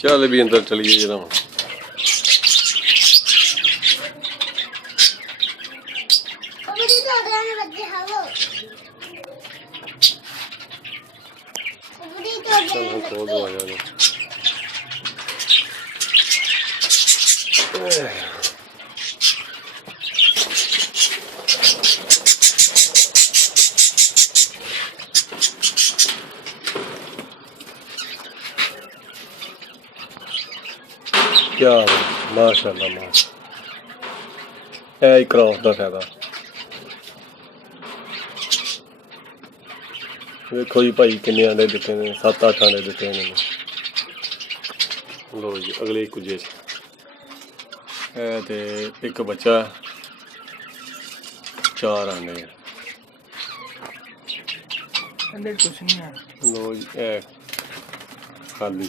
चल भी अंदर चलिए जरा। खोल दो आ जाओ। क्या माशाल्लाह माशा है क्रॉस का फायदा। देखो जी भाई किन्ने अंडे दिते ने, 7-8 अंडे दिते इन्होंने। लो जी अगले कुजे ते एक बच्चा 4 अंडे। कुछ नहीं है। लो जी खाली।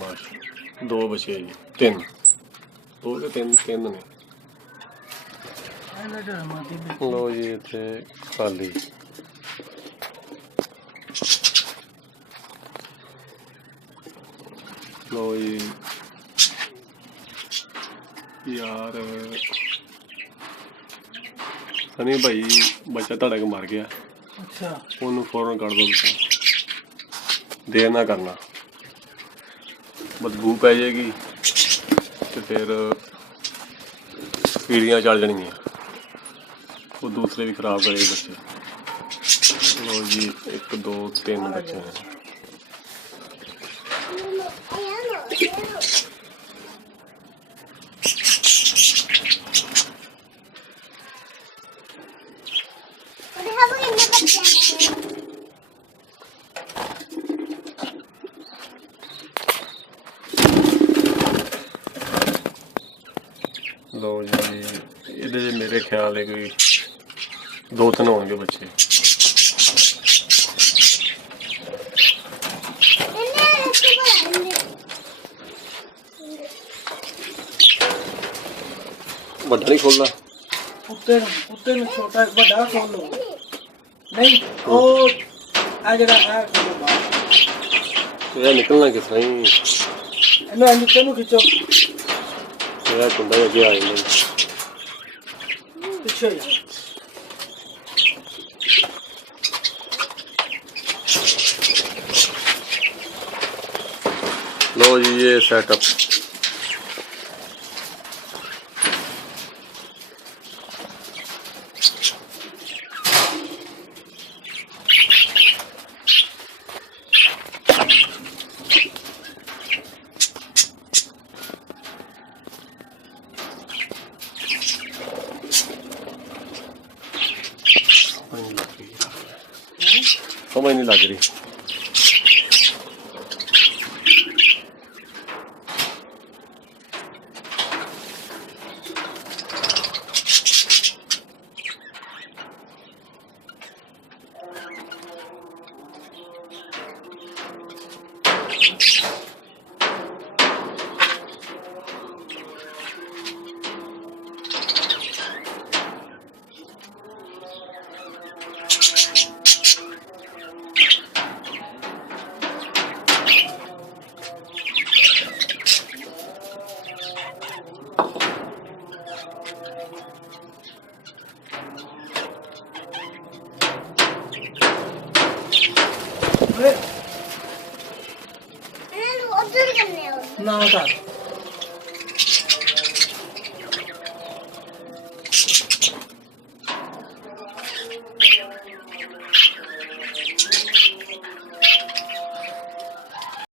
माश 2 बचे जी, 3 2 के 3 ने। लो जी इतने खाली। लो जी यार सनी भाई बच्चा ਤੁਹਾਡਾ के मर गया। अच्छा ਉਹਨੂੰ फौरन कर दो, देर ना करना, बदबू पै जाएगी तो फिर कीड़ियाँ चल जाएंगियाँ, वो दूसरे भी खराब करेंगे बच्चे। लो जी 1 2 3 बच्चे हैं। लो जी ये मेरे ख्याल है कोई 2-3 होंगे बच्चे। बड़ा नहीं खोलना, उत्ते में छोटा बड़ा खोल लो। नहीं ओ आ जरा यार निकलना किस तरह ही लो नीचे नु खींचो यार कुंडा आगे आ गया पीछे। लो जी ये सेटअप समझ नहीं लग रही। ना